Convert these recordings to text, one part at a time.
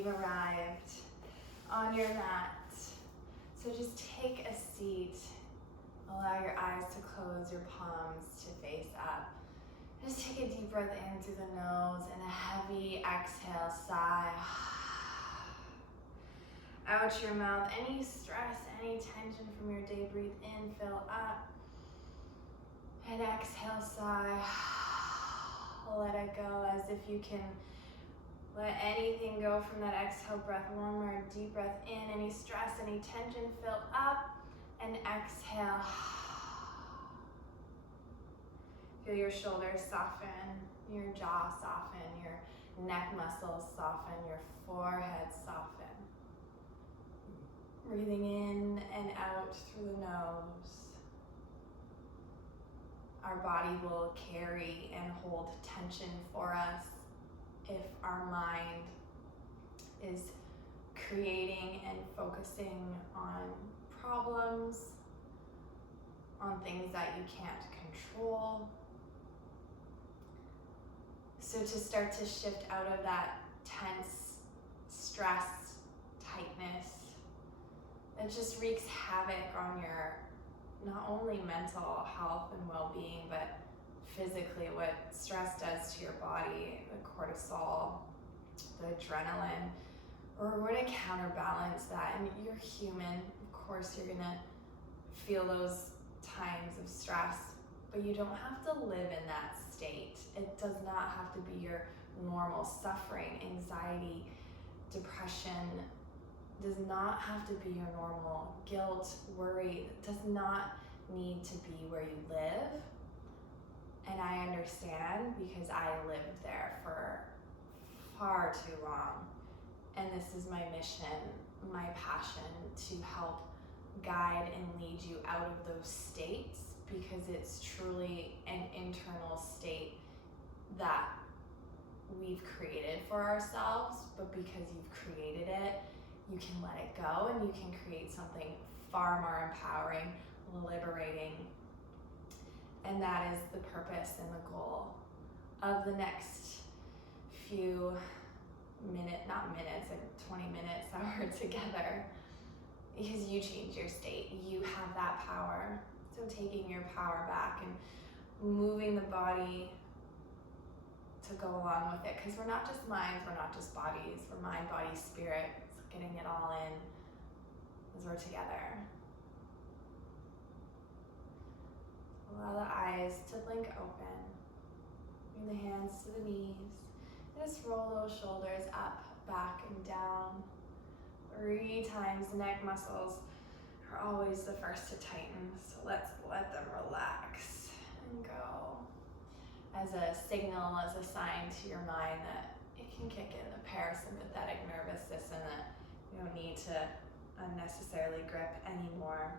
you've arrived on your mat. So just take a seat. Allow your eyes to close, your palms to face up. Just take a deep breath in through the nose and a heavy exhale, sigh. Out your mouth, any stress, any tension from your day, breathe in, fill up. And exhale, sigh. Let it go as if you can let anything go from that exhale breath. One more deep breath in, any stress, any tension, fill up and exhale. Feel your shoulders soften, your jaw soften, your neck muscles soften, your forehead soften. Breathing in and out through the nose. Our body will carry and hold tension for us if our mind is creating and focusing on problems, on things that you can't control. So to start to shift out of that tense, stress, tightness, it just wreaks havoc on your not only mental health and well-being, but physically what stress does to your body, the cortisol, the adrenaline. We're going to counterbalance that, and you're human. Of course, you're going to feel those times of stress, but you don't have to live in that state. It does not have to be your normal suffering. Anxiety, depression does not have to be your normal. Guilt, worry does not need to be where you live. And I understand because I lived there for far too long. And this is my mission, my passion, to help guide and lead you out of those states, because it's truly an internal state that we've created for ourselves, but because you've created it, you can let it go and you can create something far more empowering, liberating. And that is the purpose and the goal of the next few minutes, not minutes, like 20 minutes that we're together, because you change your state. You have that power. So taking your power back and moving the body to go along with it, because we're not just minds, we're not just bodies, we're mind, body, spirit. It's getting it all in as we're together. Allow the eyes to blink open. Bring the hands to the knees. Just roll those shoulders up, back, and down. 3 times. The neck muscles are always the first to tighten, so let's let them relax and go. As a signal, as a sign to your mind that it can kick in the parasympathetic nervous system, that you don't need to unnecessarily grip anymore.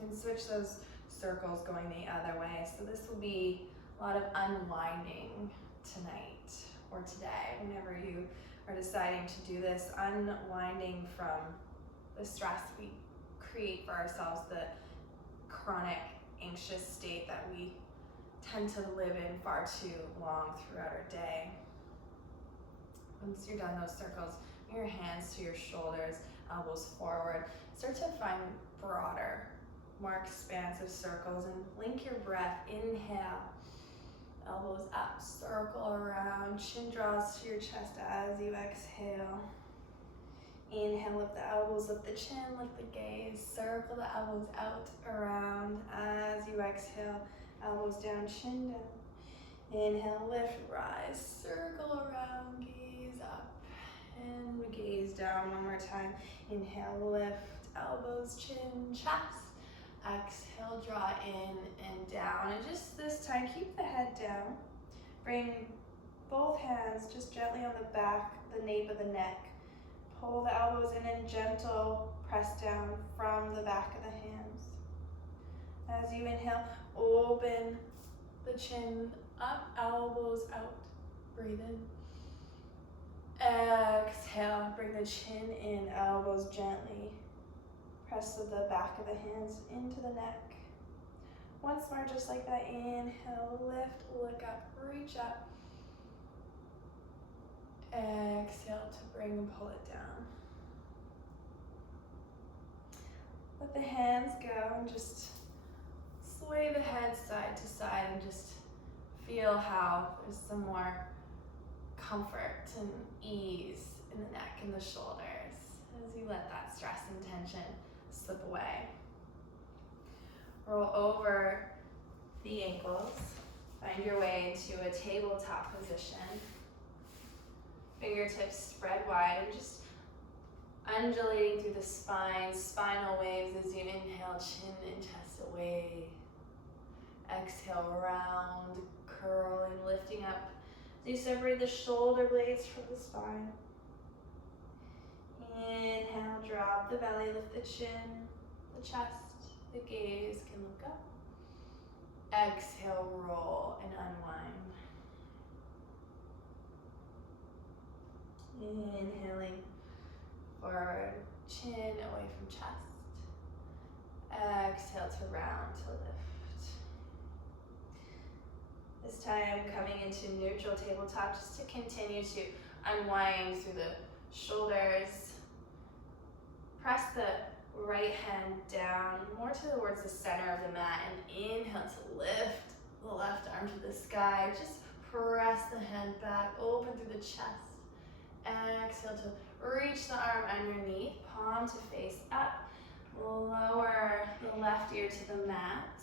And switch those circles going the other way. So this will be a lot of unwinding tonight or today, whenever you are deciding to do this, unwinding from the stress we create for ourselves, the chronic anxious state that we tend to live in far too long throughout our day. Once you're done those circles, bring your hands to your shoulders, elbows forward. Start to find broader, more expansive circles, and link your breath. Inhale, elbows up, circle around, chin draws to your chest as you exhale. Inhale, lift the elbows, lift the chin, lift the gaze, circle the elbows out, around as you exhale. Elbows down, chin down. Inhale, lift, rise, circle around, gaze up, and gaze down one more time. Inhale, lift, elbows, chin, chest. Exhale, draw in and down. And just this time, keep the head down. Bring both hands just gently on the back, the nape of the neck. Pull the elbows in and gentle press down from the back of the hands. As you inhale, open the chin up, elbows out. Breathe in. Exhale, bring the chin in, elbows gently. Press the back of the hands into the neck. Once more, just like that. Inhale, lift, look up, reach up. Exhale to bring and pull it down. Let the hands go and just sway the head side to side and just feel how there's some more comfort and ease in the neck and the shoulders as you let that stress and tension slip away. Roll over the ankles. Find your way into a tabletop position. Fingertips spread wide and just undulating through the spine, spinal waves as you inhale, chin and chest away. Exhale, round, curl, and lifting up. You separate the shoulder blades from the spine. Inhale, drop the belly, lift the chin, the chest, the gaze can look up. Exhale, roll and unwind. Inhaling, forward, chin away from chest. Exhale to round, to lift. This time coming into neutral tabletop just to continue to unwind through the shoulders. Press the right hand down more towards the center of the mat and inhale to lift the left arm to the sky. Just press the hand back, open through the chest. Exhale to reach the arm underneath, palm to face up. Lower the left ear to the mat.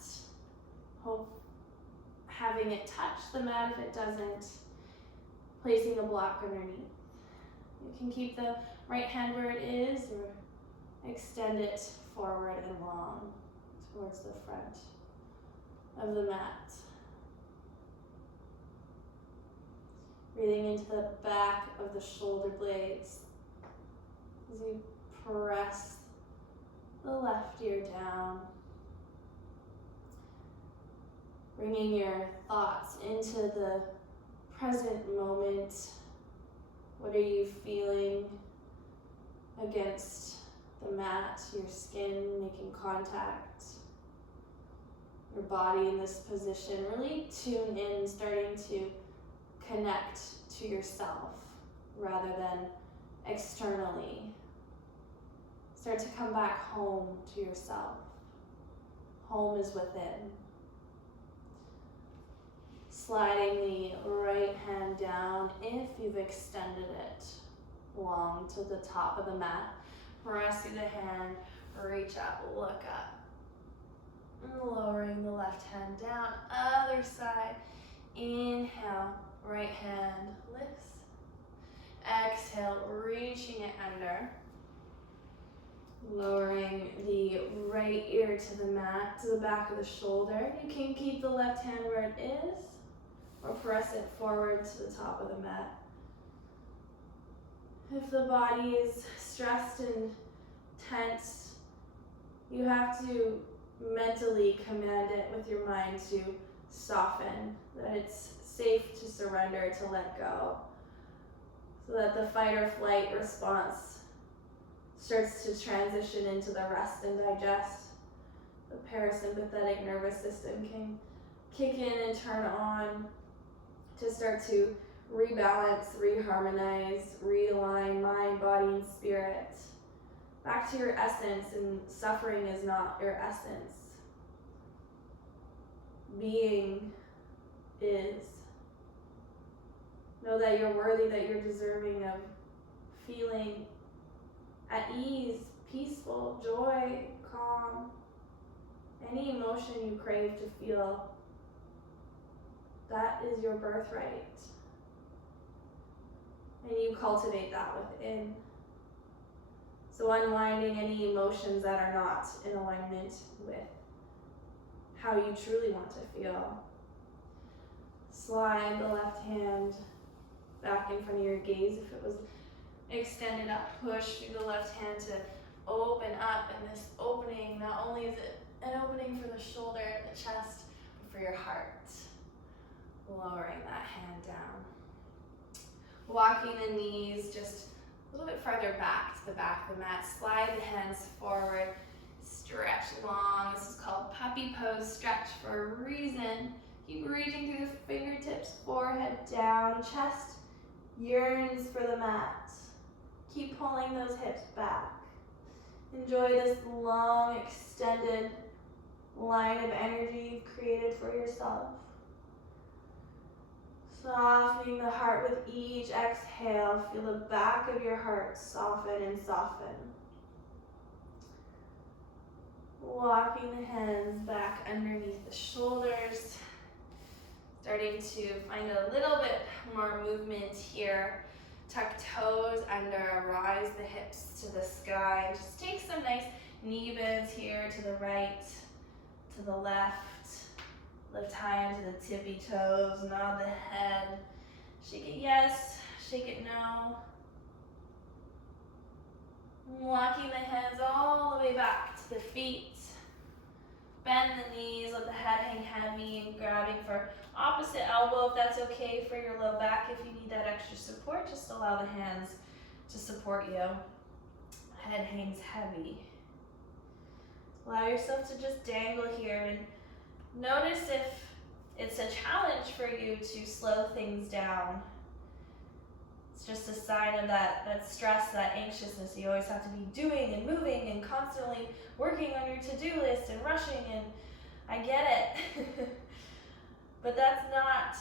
Having it touch the mat if it doesn't. Placing a block underneath. You can keep the right hand where it is or extend it forward and long towards the front of the mat. Breathing into the back of the shoulder blades as you press the left ear down. Bringing your thoughts into the present moment. What are you feeling against the mat, your skin making contact, your body in this position? Really tune in, starting to connect to yourself rather than externally. Start to come back home to yourself. Home is within. Sliding the right hand down if you've extended it long to the top of the mat. Press through the hand, reach up, look up. Lowering the left hand down, other side. Inhale, right hand lifts. Exhale, reaching it under. Lowering the right ear to the mat, to the back of the shoulder. You can keep the left hand where it is, or press it forward to the top of the mat. If the body is stressed and tense, you have to mentally command it with your mind to soften, that it's safe to surrender, to let go, so that the fight or flight response starts to transition into the rest and digest. The parasympathetic nervous system can kick in and turn on to start to rebalance, reharmonize, realign mind, body, and spirit. Back to your essence, and suffering is not your essence. Being is. Know that you're worthy, that you're deserving of feeling at ease, peaceful, joy, calm, any emotion you crave to feel. That is your birthright. And you cultivate that within. So unwinding any emotions that are not in alignment with how you truly want to feel. Slide the left hand back in front of your gaze if it was extended up. Push through the left hand to open up, and this opening, not only is it an opening for the shoulder and the chest, but for your heart. Lowering that hand down. Walking the knees just a little bit farther back to the back of the mat. Slide the hands forward. Stretch long. This is called puppy pose. Stretch for a reason. Keep reaching through the fingertips, forehead down, chest yearns for the mat. Keep pulling those hips back. Enjoy this long, extended line of energy you've created for yourself. Softening the heart with each exhale. Feel the back of your heart soften and soften. Walking the hands back underneath the shoulders. Starting to find a little bit more movement here. Tuck toes under, rise the hips to the sky. Just take some nice knee bends here to the right, to the left. Lift high into the tippy toes, nod the head. Shake it yes, shake it no. Walking the hands all the way back to the feet. Bend the knees, let the head hang heavy, and grabbing for opposite elbow if that's okay for your low back. If you need that extra support, just allow the hands to support you. Head hangs heavy. Allow yourself to just dangle here and notice if it's a challenge for you to slow things down. It's just a sign of that stress, that anxiousness. You always have to be doing and moving and constantly working on your to-do list and rushing, and I get it. But that's not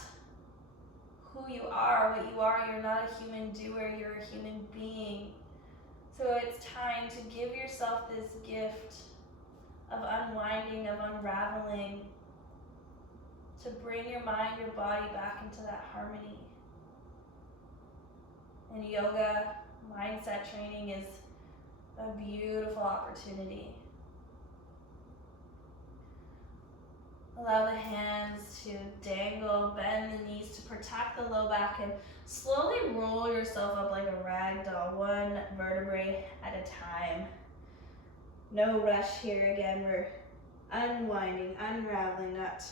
who you are, what you are. You're not a human doer, you're a human being. So it's time to give yourself this gift of unwinding, of unraveling, to bring your mind, your body back into that harmony. And yoga, mindset training is a beautiful opportunity. Allow the hands to dangle, bend the knees to protect the low back, and slowly roll yourself up like a rag doll, one vertebrae at a time. No rush here. Again, we're unwinding, unraveling, not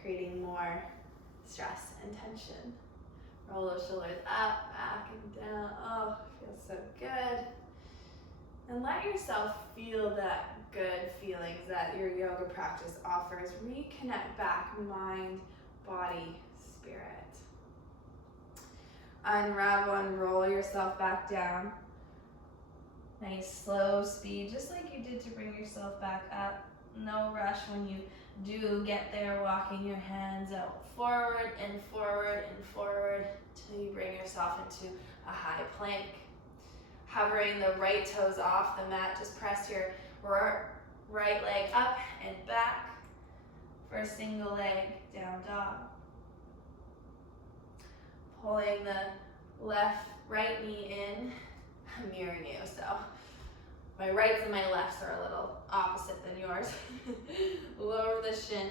creating more stress and tension. Roll those shoulders up, back, and down. Oh, feels so good. And let yourself feel that good feelings that your yoga practice offers. Reconnect back, mind, body, spirit. Unravel and roll yourself back down. Nice slow speed, just like you did to bring yourself back up. No rush when you do get there, walking your hands out forward and forward and forward till you bring yourself into a high plank. Hovering the right toes off the mat, just press your right leg up and back for a single leg down dog. Pulling the right knee in. I'm mirroring you, so my rights and my lefts are a little opposite than yours. Lower the shin.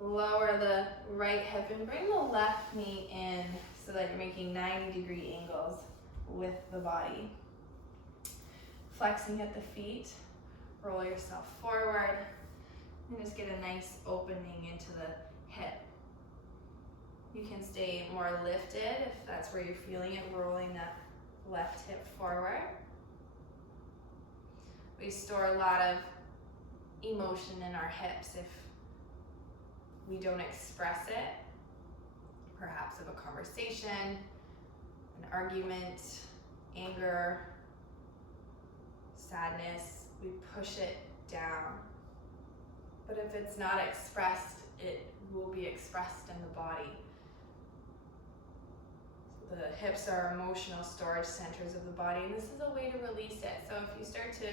Lower the right hip and bring the left knee in so that you're making 90-degree angles with the body. Flexing at the feet. Roll yourself forward and just get a nice opening into the hip. You can stay more lifted if that's where you're feeling it, rolling that left hip forward. We store a lot of emotion in our hips if we don't express it, perhaps of a conversation, an argument, anger, sadness. We push it down. But if it's not expressed, it will be expressed in the body. The hips are emotional storage centers of the body, and this is a way to release it. So if you start to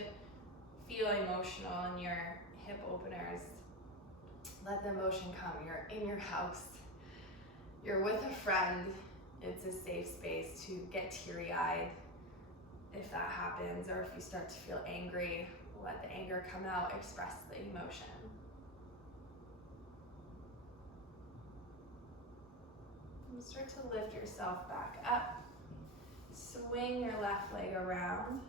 feel emotional in your hip openers, let the emotion come. You're in your house. You're with a friend. It's a safe space to get teary-eyed if that happens, or if you start to feel angry, let the anger come out, express the emotion. And start to lift yourself back up. Swing your left leg around.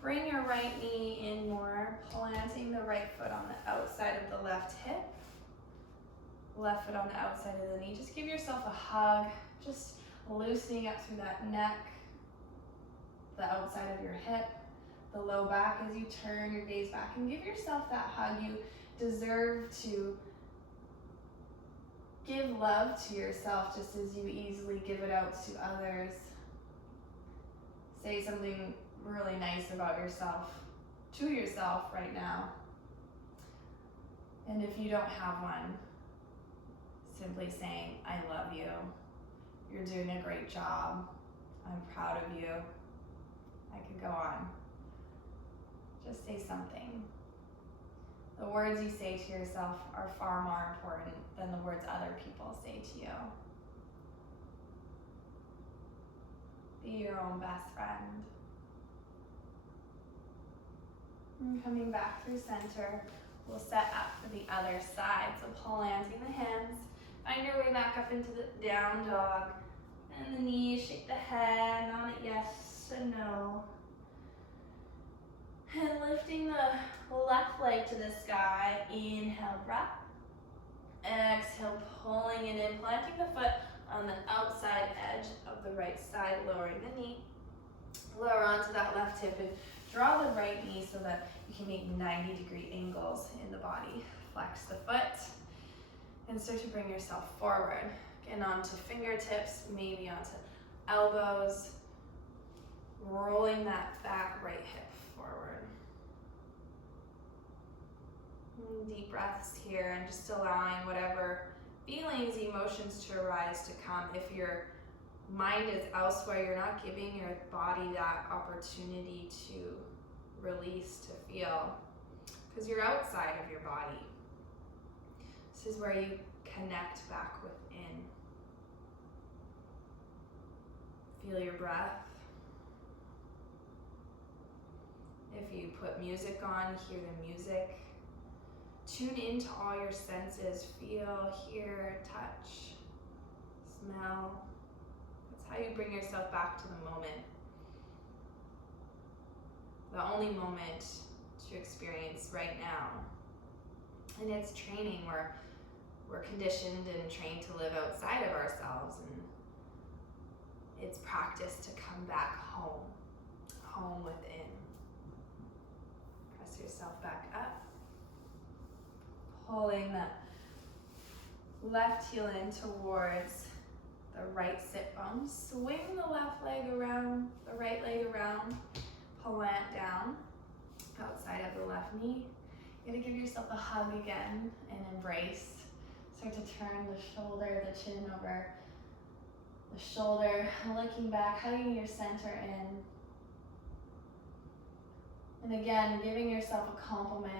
Bring your right knee in more, planting the right foot on the outside of the left hip. Left foot on the outside of the knee. Just give yourself a hug, just loosening up through that neck, the outside of your hip, the low back as you turn your gaze back, and give yourself that hug. You deserve to Give love to yourself just as you easily give it out to others. Say something really nice about yourself to yourself right now. And if you don't have one, simply saying, I love you. You're doing a great job. I'm proud of you. I could go on. Just say something. The words you say to yourself are far more important than the words other people say to you. Be your own best friend. And coming back through center, we'll set up for the other side. So planting the hands, find your way back up into the down dog. And the knees, shake the head, nod it yes and no. And lifting the left leg to the sky, inhale, breath. Exhale, pulling it in, planting the foot on the outside edge of the right side, lowering the knee. Lower onto that left hip and draw the right knee so that you can make 90-degree angles in the body. Flex the foot and start to bring yourself forward. Again, onto fingertips, maybe onto elbows. Rolling that back right hip forward. Deep breaths here and just allowing whatever feelings, emotions to arise to come. If your mind is elsewhere, you're not giving your body that opportunity to release, to feel, because you're outside of your body. This is where you connect back within. Feel your breath. If you put music on, hear the music. Tune into all your senses. Feel, hear, touch, smell. That's how you bring yourself back to the moment. The only moment to experience right now. And it's training. We're conditioned and trained to live outside of ourselves, and it's practice to come back home, home within. Press yourself back up. Pulling the left heel in towards the right sit bone. Swing the left leg around, the right leg around. Plant down, outside of the left knee. You're gonna give yourself a hug again and embrace. Start to turn the shoulder, the chin over the shoulder, looking back, hugging your center in. And again, giving yourself a compliment.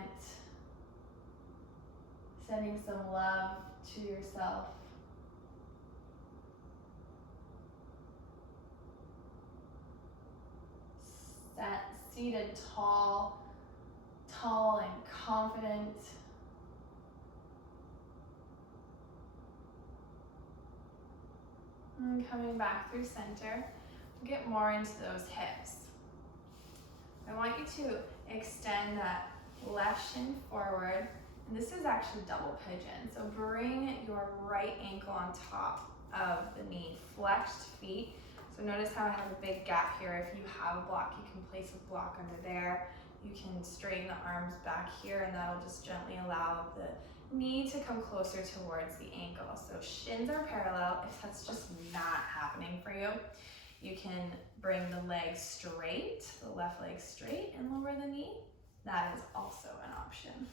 Sending some love to yourself. Seated tall and confident. And coming back through center, get more into those hips. I want you to extend that left shin forward. And this is actually double pigeon. So bring your right ankle on top of the knee, flexed feet. So notice how I have a big gap here. If you have a block, you can place a block under there. You can straighten the arms back here, and that'll just gently allow the knee to come closer towards the ankle. So shins are parallel. If that's just not happening for you, you can bring the leg straight, the left leg straight, and lower the knee. That is also an option.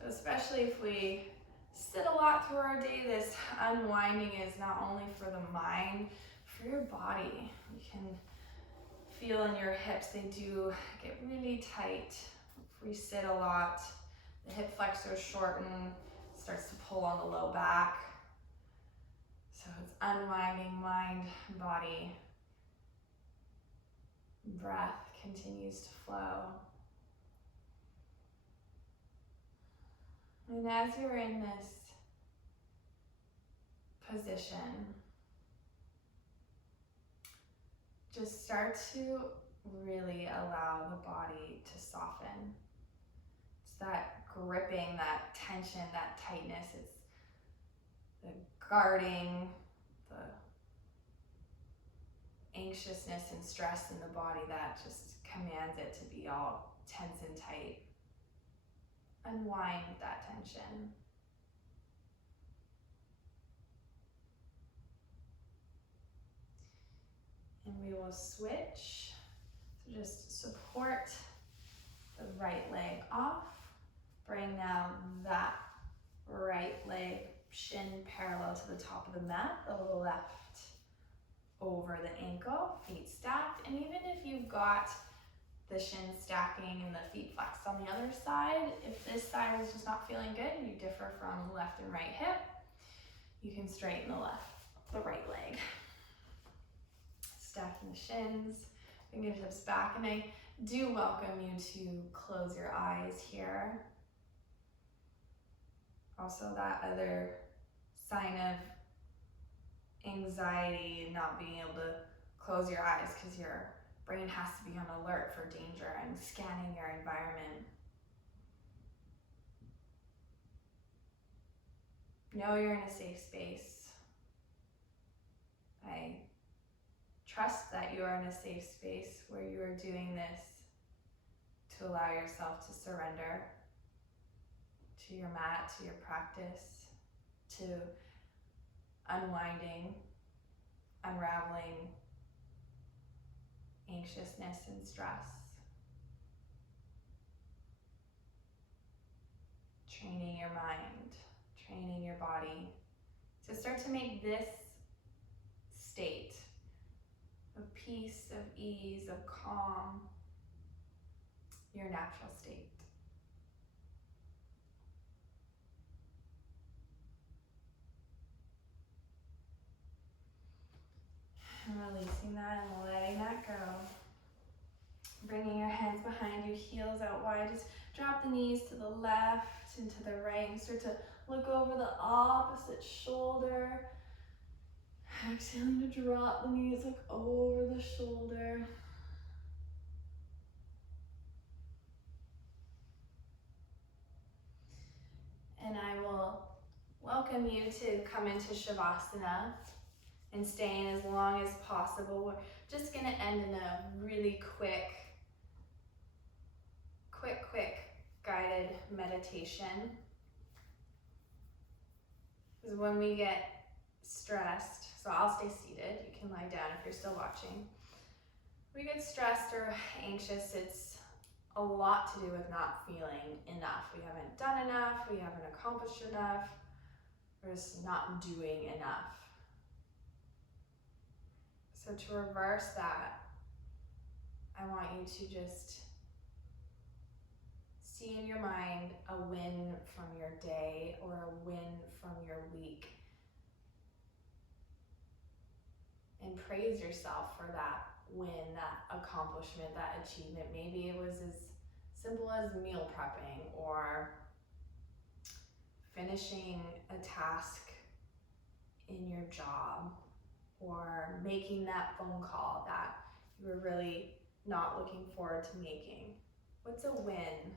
So especially if we sit a lot through our day, this unwinding is not only for the mind, for your body. You can feel in your hips, they do get really tight. If we sit a lot, the hip flexors shorten, starts to pull on the low back. So it's unwinding mind, body. Breath continues to flow. And as you're in this position, just start to really allow the body to soften. It's that gripping, that tension, that tightness. It's the guarding, the anxiousness and stress in the body that just commands it to be all tense and tight. Unwind that tension. And we will switch. So just support the right leg off. Bring now that right leg shin parallel to the top of the mat, the left over the ankle, feet stacked. And even if you've got the shin stacking and the feet flexed on the other side, if this side is just not feeling good, you differ from left and right hip, you can straighten the right leg. Stacking the shins, fingertips back, and I do welcome you to close your eyes here. Also that other sign of anxiety, not being able to close your eyes because your brain has to be on alert for danger and scanning your environment. Know you're in a safe space. I trust that you are in a safe space where you are doing this to allow yourself to surrender to your mat, to your practice, to unwinding, unraveling anxiousness and stress. Training your mind, training your body to start to make this state of peace, of ease, of calm, your natural state. And releasing that and letting that go. Bringing your hands behind you, heels out wide. Just drop the knees to the left and to the right and start to look over the opposite shoulder. Exhaling to drop the knees, look over the shoulder. And I will welcome you to come into Shavasana and stay in as long as possible. We're just gonna end in a really quick guided meditation. Because when we get stressed, so I'll stay seated, you can lie down if you're still watching. When we get stressed or anxious, it's a lot to do with not feeling enough. We haven't done enough, we haven't accomplished enough, we're just not doing enough. So to reverse that, I want you to just see in your mind a win from your day or a win from your week. And praise yourself for that win, that accomplishment, that achievement. Maybe it was as simple as meal prepping or finishing a task in your job or making that phone call that you were really not looking forward to making. What's a win?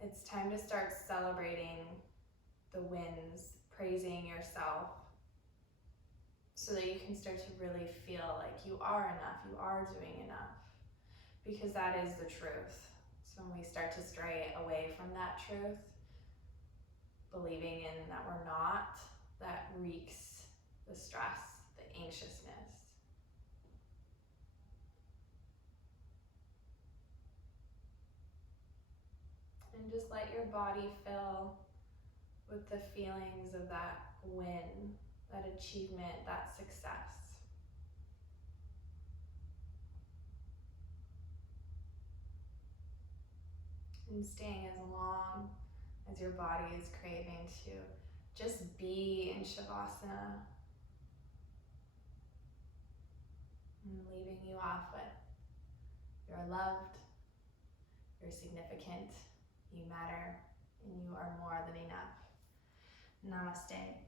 It's time to start celebrating the wins, praising yourself, so that you can start to really feel like you are enough, you are doing enough, because that is the truth. So when we start to stray away from that truth, believing in that we're not, that wreaks the stress, the anxiousness. And just let your body fill with the feelings of that win, that achievement, that success. And staying as long as your body is craving to just be in Shavasana. And leaving you off with, you're loved, you're significant, you matter, and you are more than enough. Namaste.